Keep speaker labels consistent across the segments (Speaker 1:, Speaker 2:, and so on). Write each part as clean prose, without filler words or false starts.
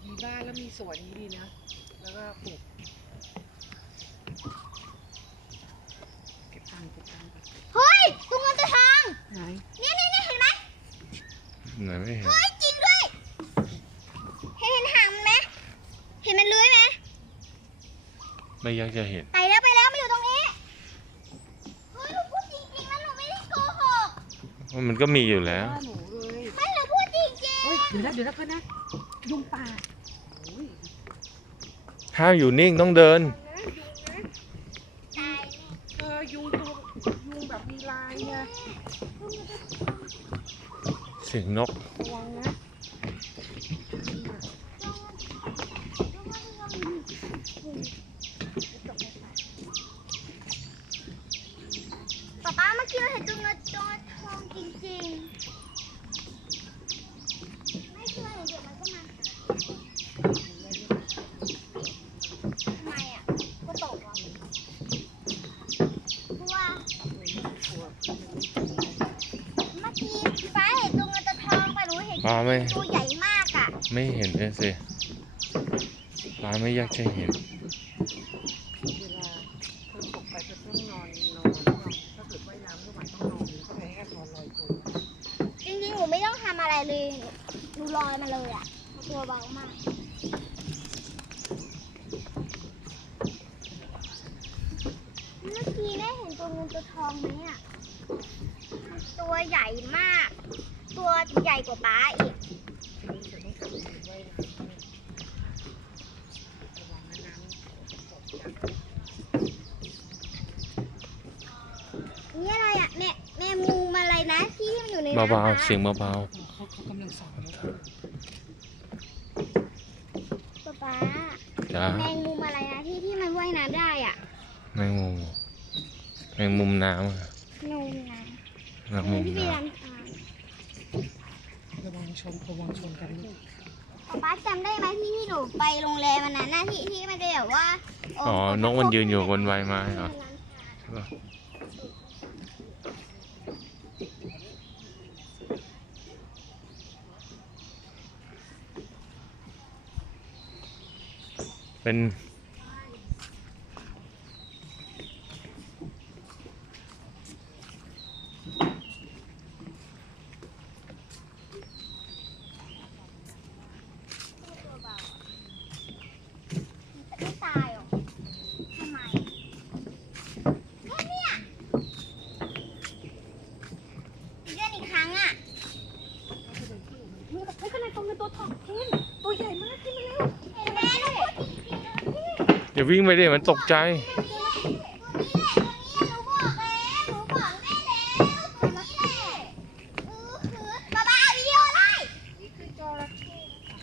Speaker 1: มีบ้านแล้วมีสวนนี้ดีนะแล้วก็ปลูกเก็บตังค์
Speaker 2: เฮ้ยตัวเงินตัวทอง
Speaker 1: ไหน
Speaker 2: เนี่ยเห็นไหม
Speaker 3: ไหนไม่เห็น
Speaker 2: เฮ้ยจริงด้วยเห็นหางมันไหมเห็นมันเลื้อยไหม
Speaker 3: ไม่อยากจะเห็น
Speaker 2: ไปแล้วมาอยู่ตรงนี้เฮ้ยหนูพูดจริงๆนะหนูไม่ได้โกหก
Speaker 3: มันก็มีอยู่แล้ว
Speaker 1: บ้านหนูเลย
Speaker 2: ไม่หนูพูดจริง
Speaker 1: เฮ้ยเดี๋ยวนะเพื่อนนะยุงป่าโอ้ย
Speaker 3: ห้ามอยู่นิ่งต้องเดิน
Speaker 1: ยุงนะ
Speaker 2: ๆตายแน่
Speaker 1: ยุงตัวยุงแบบมีลายไง
Speaker 3: เสียงนก
Speaker 1: ระวังนะ
Speaker 2: ป๊าเมื่อกี้เราเห็นตัวเงินตัวทองจริงๆไม่เชื่อหนูเดี๋ยวมันก็มาทำไมอ่ะก็ตกเหรอเพราะว่าเมื่อกี้ฟ้าเห็นตัวเงินตัวทองไปหนูเห็น
Speaker 3: ป้าไม่
Speaker 2: ตัวใหญ่มากอ่ะ
Speaker 3: ไม่เห็นเลยสิป้าไม่อยากจะเห็น
Speaker 1: เวลาเธอตกไปเธอต้องนอนถ้าเกิดว่ายน้ำก็มันต้องนอนก็ไปให้นอนลอยตัว
Speaker 2: จริงๆหนูไม่ต้องทำอะไรเลยหนูลอยมาเลยอ่ะเพราะตัวเบามากเมื่อกี้ได้เห็นตัวเงินตัวทองไหมอ่ะมันตัวใหญ่มาก ตัวใหญ่กว่าป๊าอีก
Speaker 1: เธอต้องจับมือไว้นะระวังนะน้ำตกจาก
Speaker 2: นี่อะไรอ่ะแม่มุมอะไรนะที่มันอยู่ในน้ำ
Speaker 3: เบาๆเสียงเบา
Speaker 1: เขากำลังสอนนะ
Speaker 2: ป๊า
Speaker 3: ๆจ้า
Speaker 2: แมงมุมอะไรนะที่มันว่ายน้ำได้อ่ะ
Speaker 3: แมงมุมน้ำอะ
Speaker 2: นูนนะ
Speaker 3: แมงมุม
Speaker 2: ที่มี
Speaker 3: น้
Speaker 2: ลำธาร
Speaker 1: ระวังชนกันลูก
Speaker 2: ป๊าจำได้ไหมที่หนูไปโรงแรมวันนั้นนะที่มันจะแบบว่า
Speaker 3: ำอ๋อนกมันยืนอยู่บนใบไม้เหรอใช่ป่ะเป็น
Speaker 2: ไม่ตายหรอทำไมแค่เนี้ยเดือนอีกครั้งอ่ะ
Speaker 1: เฮ้ยขนาดตัวเงินตัวทองขึ้นตัวใหญ่มากขึ้นมาแล้ว
Speaker 2: เห็นไหมหนูพูดจริงๆนะพี่
Speaker 3: อย่าวิ่งไปดิมันตกใจ
Speaker 2: ตัวนี้แหละหนูบอกแล้วหนูบอกแม่แล้วตัวนี้แหละคือป๊าเอาวิดีโอเลย
Speaker 1: นี่คือจระเข้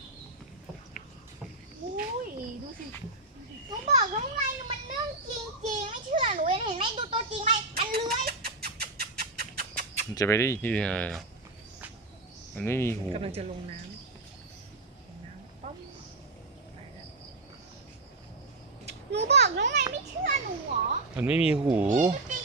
Speaker 1: อุ้ยดูสิ
Speaker 2: หนูบอกแล้วไงมันเรื่องจริงๆไม่เชื่อหนูเห็นไหมดูตัวจริงไหมมันเลื้อย
Speaker 3: มันจะไปได้ที่ไหนหรอมันไม่มีหู
Speaker 1: กำลังจะลงน้ำป๊อปไปแล้ว
Speaker 2: หนูบอกแล้วไงไม่เชื่อหนูเหรอ
Speaker 3: มันไม่มีหู
Speaker 2: จริ